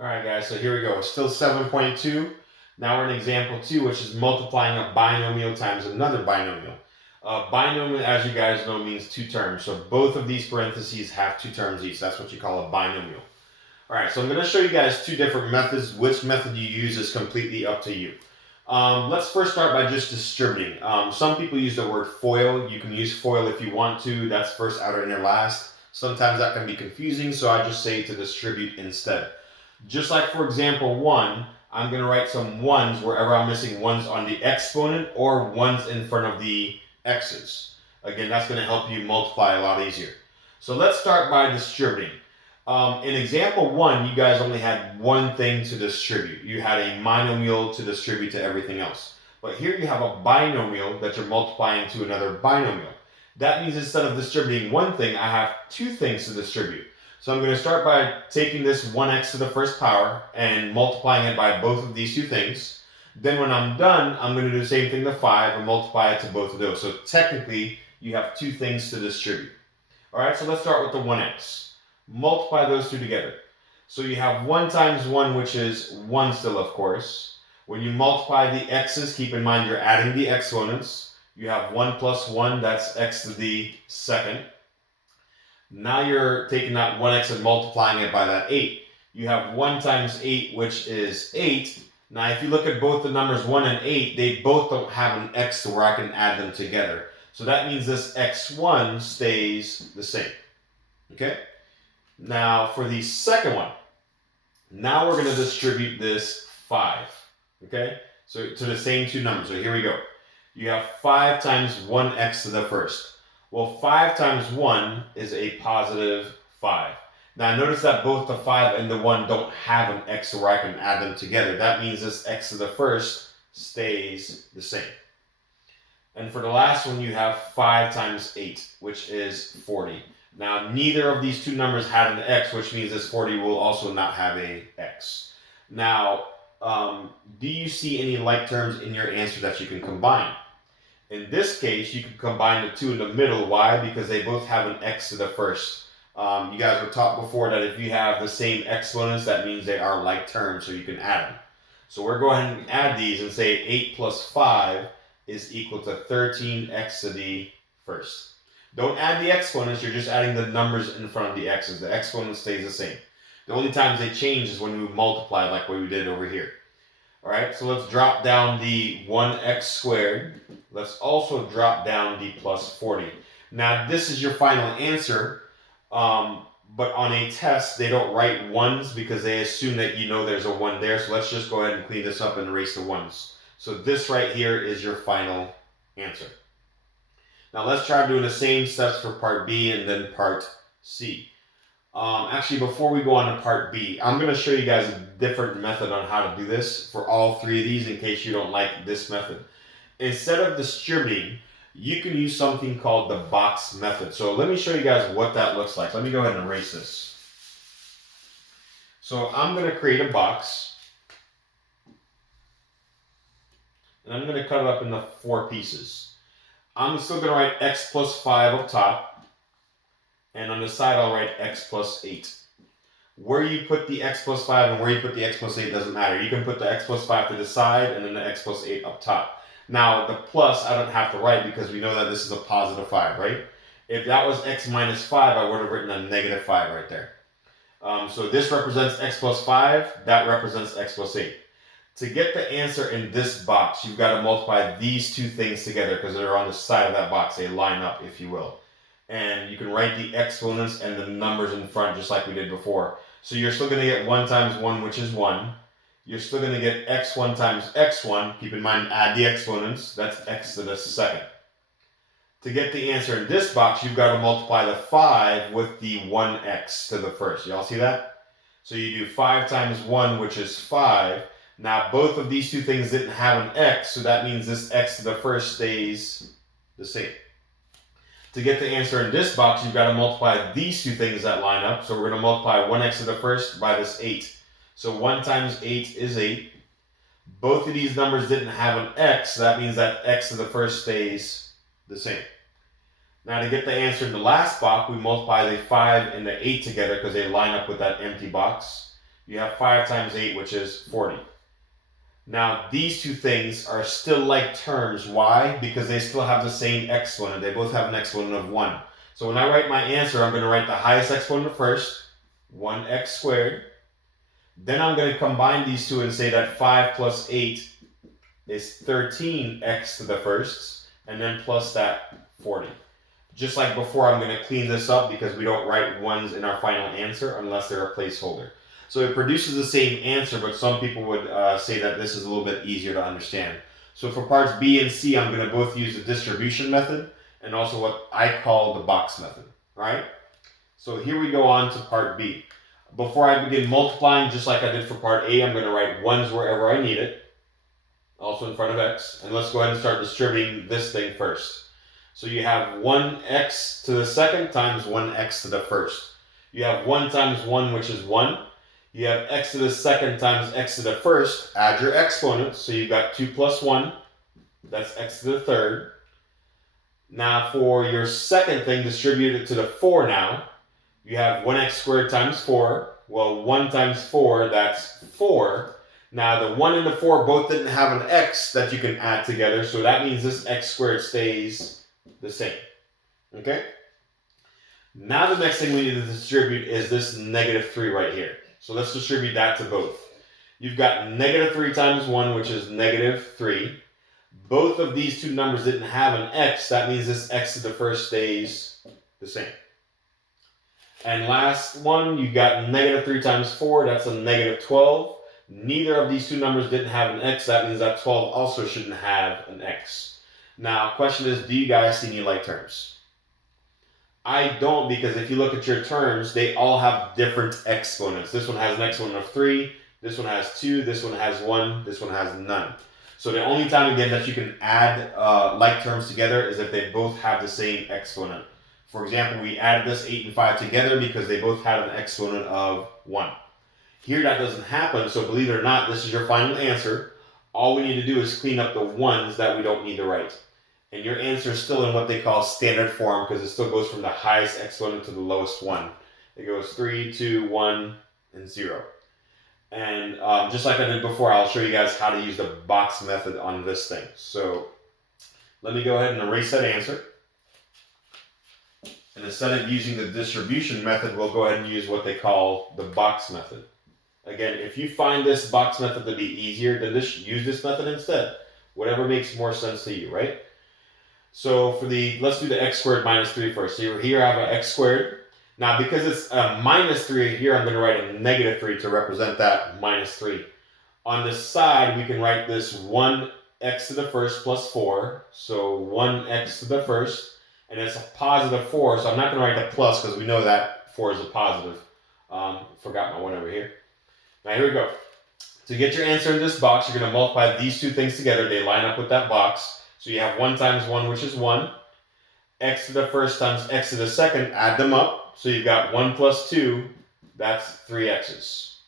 All right, guys, so here we go. Still 7.2. Now we're in example 2, which is multiplying a binomial times another binomial. Binomial, as you guys know, means two terms. So both of these parentheses have two terms each. That's what you call a binomial. All right, so I'm going to show you guys two different methods. Which method you use is completely up to you. Let's first start by just distributing. Some people use the word FOIL. You can use FOIL if you want to. That's first, outer, inner, last. Sometimes that can be confusing, so I just say to distribute instead. Just like, for example, 1, I'm going to write some 1s wherever I'm missing 1s on the exponent or 1s in front of the x's. Again, that's going to help you multiply a lot easier. So let's start by distributing. In example 1, you guys only had one thing to distribute. You had a monomial to distribute to everything else. But here you have a binomial that you're multiplying to another binomial. That means instead of distributing one thing, I have two things to distribute. So I'm going to start by taking this 1x to the first power and multiplying it by both of these two things. Then when I'm done, I'm going to do the same thing to 5 and multiply it to both of those. So technically, you have two things to distribute. All right, so let's start with the 1x. Multiply those two together. So you have 1 times 1, which is 1 still, of course. When you multiply the x's, keep in mind you're adding the exponents. You have 1 plus 1, that's x to the second. Now you're taking that 1x and multiplying it by that 8. You have 1 times 8, which is 8. Now, if you look at both the numbers 1 and 8, they both don't have an x to where I can add them together. So that means this x1 stays the same. Okay? Now, for the second one, now we're going to distribute this 5. Okay? So to the same two numbers. So here we go. You have 5 times 1x to the first. Well, 5 times 1 is a positive 5. Now, notice that both the 5 and the 1 don't have an x where I can add them together. That means this x to the first stays the same. And for the last one, you have 5 times 8, which is 40. Now, neither of these two numbers had an x, which means this 40 will also not have a x. Now, do you see any like terms in your answer that you can combine? In this case, you can combine the two in the middle. Why? Because they both have an x to the first. You guys were taught before that if you have the same exponents, that means they are like terms, so you can add them. So we're going to add these and say 8 plus 5 is equal to 13x to the first. Don't add the exponents, you're just adding the numbers in front of the x's. The exponent stays the same. The only times they change is when we multiply like what we did over here. All right, so let's drop down the 1x squared. Let's also drop down the plus 40. Now, this is your final answer, but on a test, they don't write 1s because they assume that you know there's a 1 there. So let's just go ahead and clean this up and erase the 1s. So this right here is your final answer. Now, let's try doing the same steps for part B and then part C. Actually, before we go on to part B, I'm going to show you guys a different method on how to do this for all three of these in case you don't like this method. Instead of distributing, you can use something called the box method. So let me show you guys what that looks like. Let me go ahead and erase this. So I'm going to create a box. And I'm going to cut it up into 4 pieces. I'm still going to write x plus 5 up top. And on the side, I'll write x plus 8. Where you put the x plus 5 and where you put the x plus 8 doesn't matter. You can put the x plus 5 to the side and then the x plus 8 up top. Now, the plus I don't have to write because we know that this is a positive 5, right? If that was x minus 5, I would have written a negative 5 right there. So this represents x plus 5. That represents x plus 8. To get the answer in this box, you've got to multiply these two things together because they're on the side of that box. They line up, if you will. And you can write the exponents and the numbers in front just like we did before. So you're still going to get 1 times 1, which is 1. You're still going to get x1 times x1. Keep in mind, add the exponents. That's x to the second. To get the answer in this box, you've got to multiply the 5 with the 1x to the first. Y'all see that? So you do 5 times 1, which is 5. Now, both of these two things didn't have an x, so that means this x to the first stays the same. To get the answer in this box, you've got to multiply these two things that line up. So we're going to multiply 1x to the first by this 8. So 1 times 8 is 8. Both of these numbers didn't have an x, so that means that x to the first stays the same. Now to get the answer in the last box, we multiply the 5 and the 8 together because they line up with that empty box. You have 5 times 8, which is 40. Now, these two things are still like terms. Why? Because they still have the same exponent. They both have an exponent of 1. So when I write my answer, I'm going to write the highest exponent first, 1x squared. Then I'm going to combine these two and say that 5 plus 8 is 13x to the first, and then plus that 40. Just like before, I'm going to clean this up because we don't write ones in our final answer unless they're a placeholder. So it produces the same answer, but some people would say that this is a little bit easier to understand. So for parts B and C, I'm going to both use the distribution method and also what I call the box method, right? So here we go on to part B. Before I begin multiplying, just like I did for part A, I'm going to write ones wherever I need it, also in front of x. And let's go ahead and start distributing this thing first. So you have 1x to the second times 1x to the first. You have 1 times 1, which is 1. You have x to the second times x to the first. Add your exponents. So you've got 2 plus 1. That's x to the third. Now for your second thing, distribute it to the 4 now. You have 1x squared times 4. Well, 1 times 4, that's 4. Now the 1 and the 4 both didn't have an x that you can add together. So that means this x squared stays the same. Okay? Now the next thing we need to distribute is this negative 3 right here. So let's distribute that to both. You've got negative 3 times 1, which is negative 3. Both of these two numbers didn't have an x. That means this x to the first stays the same. And last one, you got negative 3 times 4. That's a negative 12. Neither of these two numbers didn't have an x. That means that 12 also shouldn't have an x. Now, question is, do you guys see any like terms? I don't, because if you look at your terms, they all have different exponents. This one has an exponent of 3, this one has 2, this one has 1, this one has none. So the only time, again, that you can add like terms together is if they both have the same exponent. For example, we added this 8 and 5 together because they both had an exponent of 1. Here that doesn't happen, so believe it or not, this is your final answer. All we need to do is clean up the ones that we don't need to write. And your answer is still in what they call standard form because it still goes from the highest exponent to the lowest one. It goes 3, 2, 1, and 0. And just like I did before, I'll show you guys how to use the box method on this thing. So let me go ahead and erase that answer. And instead of using the distribution method, we'll go ahead and use what they call the box method. Again, if you find this box method to be easier, then use this method instead. Whatever makes more sense to you, right? So for let's do the x squared minus 3 first. So here I have an x squared. Now because it's a minus 3 here, I'm going to write a negative 3 to represent that minus 3. On the side, we can write this 1x to the first plus 4. So 1x to the first. And it's a positive 4, so I'm not going to write the plus because we know that 4 is a positive. Forgot my 1 over here. Now here we go. To get your answer in this box, you're going to multiply these two things together. They line up with that box. So you have 1 times 1, which is 1. X to the first times x to the second, add them up. So you've got 1 plus 2, that's 3x's.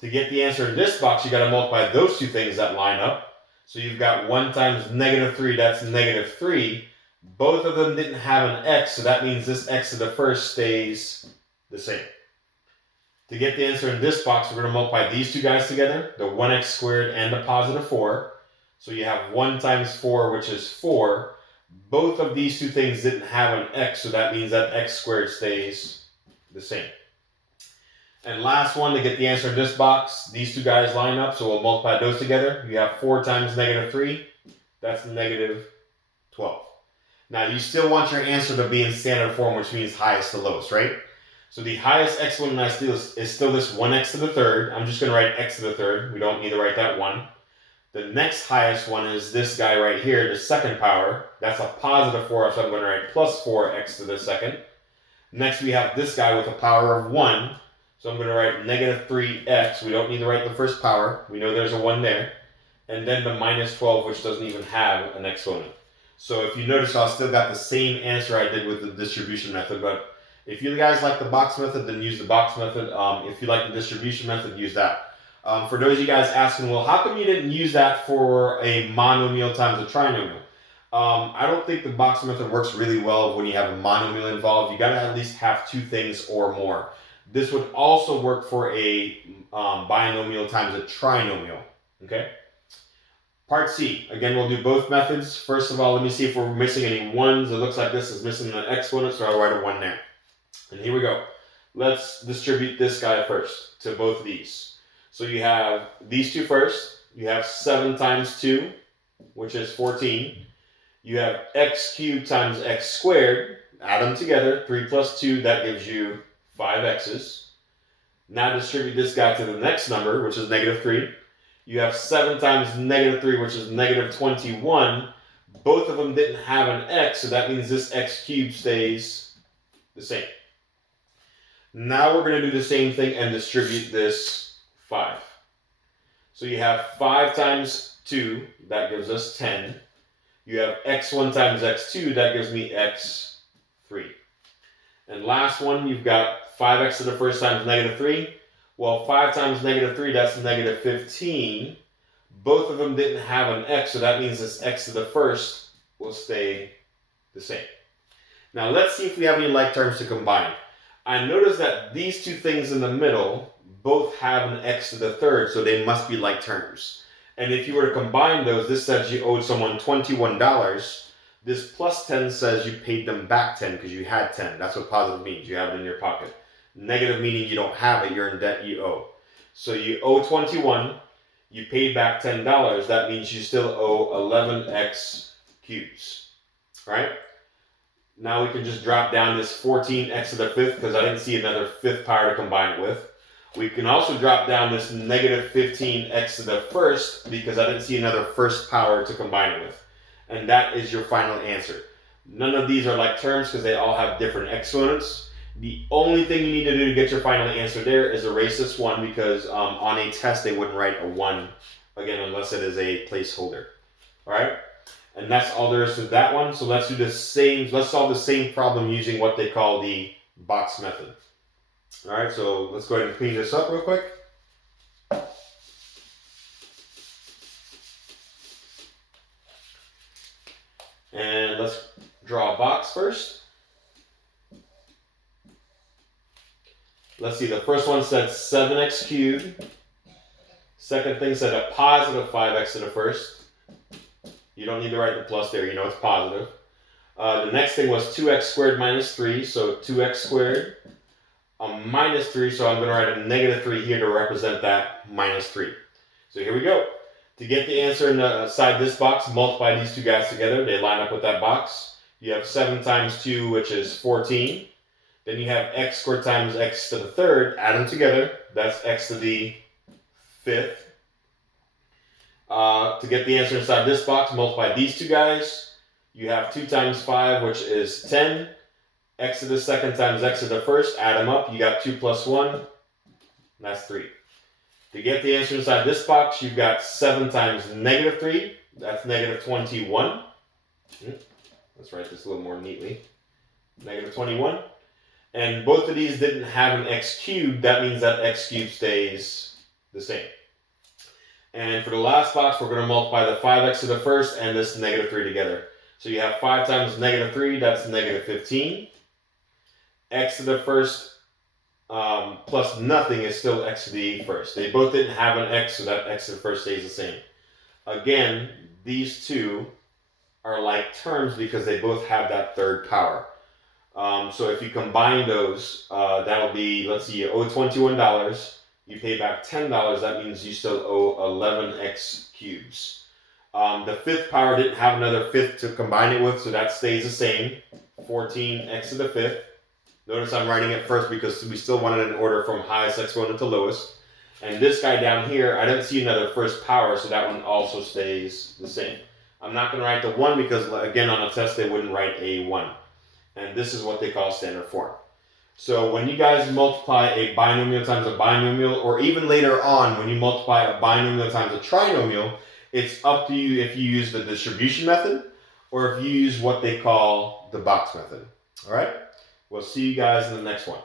To get the answer in this box, you got to multiply those two things that line up. So you've got 1 times negative 3, that's negative 3. Both of them didn't have an x, so that means this x to the first stays the same. To get the answer in this box, we're going to multiply these two guys together, the 1x squared and the positive 4. So you have 1 times 4, which is 4. Both of these two things didn't have an x, so that means that x squared stays the same. And last one, to get the answer in this box, these two guys line up, so we'll multiply those together. You have 4 times negative 3, that's negative 12. Now, you still want your answer to be in standard form, which means highest to lowest, right? So the highest exponent I steal is still this 1x to the third. I'm just going to write x to the third. We don't need to write that 1. The next highest one is this guy right here, the second power. That's a positive 4, so I'm going to write plus 4x to the second. Next, we have this guy with a power of 1. So I'm going to write negative 3x. We don't need to write the first power. We know there's a 1 there. And then the minus 12, which doesn't even have an exponent. So if you notice, I still got the same answer I did with the distribution method. But if you guys like the box method, then use the box method. If you like the distribution method, use that. For those of you guys asking, well, how come you didn't use that for a monomial times a trinomial? I don't think the box method works really well when you have a monomial involved. You got to at least have two things or more. This would also work for a binomial times a trinomial. Okay. Part C. Again, we'll do both methods. First of all, let me see if we're missing any ones. It looks like this is missing an exponent, so I'll write a 1 there. And here we go. Let's distribute this guy first to both of these. So you have these two first. You have 7 times 2, which is 14. You have x cubed times x squared. Add them together. 3 plus 2, that gives you 5x's. Now distribute this guy to the next number, which is -3. You have 7 times -3, which is -21. Both of them didn't have an x, so that means this x cubed stays the same. Now we're going to do the same thing and distribute this 5. So you have 5 times 2, that gives us 10. You have x1 times x2, that gives me x3. And last one, you've got 5x to the first times -3. Well, 5 times -3, that's -15. Both of them didn't have an x, so that means this x to the first will stay the same. Now let's see if we have any like terms to combine. I notice that these two things in the middle both have an x to the third, so they must be like terms. And if you were to combine those, this says you owed someone $21. This plus 10 says you paid them back 10 because you had 10. That's what positive means. You have it in your pocket. Negative meaning you don't have it. You're in debt, you owe. So you owe 21. You paid back $10. That means you still owe 11x cubes. Right? Now we can just drop down this 14x to the fifth because I didn't see another fifth power to combine it with. We can also drop down this -15x to the first because I didn't see another first power to combine it with. And that is your final answer. None of these are like terms because they all have different exponents. The only thing you need to do to get your final answer there is erase this 1 because on a test they wouldn't write a 1, again, unless it is a placeholder. All right? And that's all there is to that one. So let's do the same, let's solve the same problem using what they call the box method. All right, so let's go ahead and clean this up real quick. And let's draw a box first. Let's see, the first one said 7x cubed. Second thing said a positive 5x to the first. You don't need to write the plus there, you know it's positive. The next thing was 2x squared minus 3, so 2x squared. -3, so I'm going to write a -3 here to represent that -3. So here we go. To get the answer inside this box, multiply these two guys together. They line up with that box. You have 7 times 2, which is 14. Then you have x squared times x to the third. Add them together. That's x to the fifth. To get the answer inside this box, multiply these two guys. You have 2 times 5, which is 10. X to the second times x to the first, add them up. You got 2 plus 1, that's 3. To get the answer inside this box, you've got 7 times -3, that's -21. Let's write this a little more neatly. -21. And both of these didn't have an x cubed, that means that x cubed stays the same. And for the last box, we're going to multiply the 5x to the first and this -3 together. So you have 5 times -3, that's -15. X to the first plus nothing is still x to the first. They both didn't have an x, so that x to the first stays the same. Again, these two are like terms because they both have that third power. So if you combine those, that'll be, let's see, you owe $21. You pay back $10. That means you still owe 11x cubes. The fifth power didn't have another fifth to combine it with, so that stays the same. 14x to the fifth. Notice I'm writing it first because we still wanted an order from highest exponent to lowest. And this guy down here, I didn't see another first power, so that one also stays the same. I'm not going to write the 1 because, again, on a test they wouldn't write a 1. And this is what they call standard form. So when you guys multiply a binomial times a binomial, or even later on when you multiply a binomial times a trinomial, it's up to you if you use the distribution method or if you use what they call the box method. All right? We'll see you guys in the next one.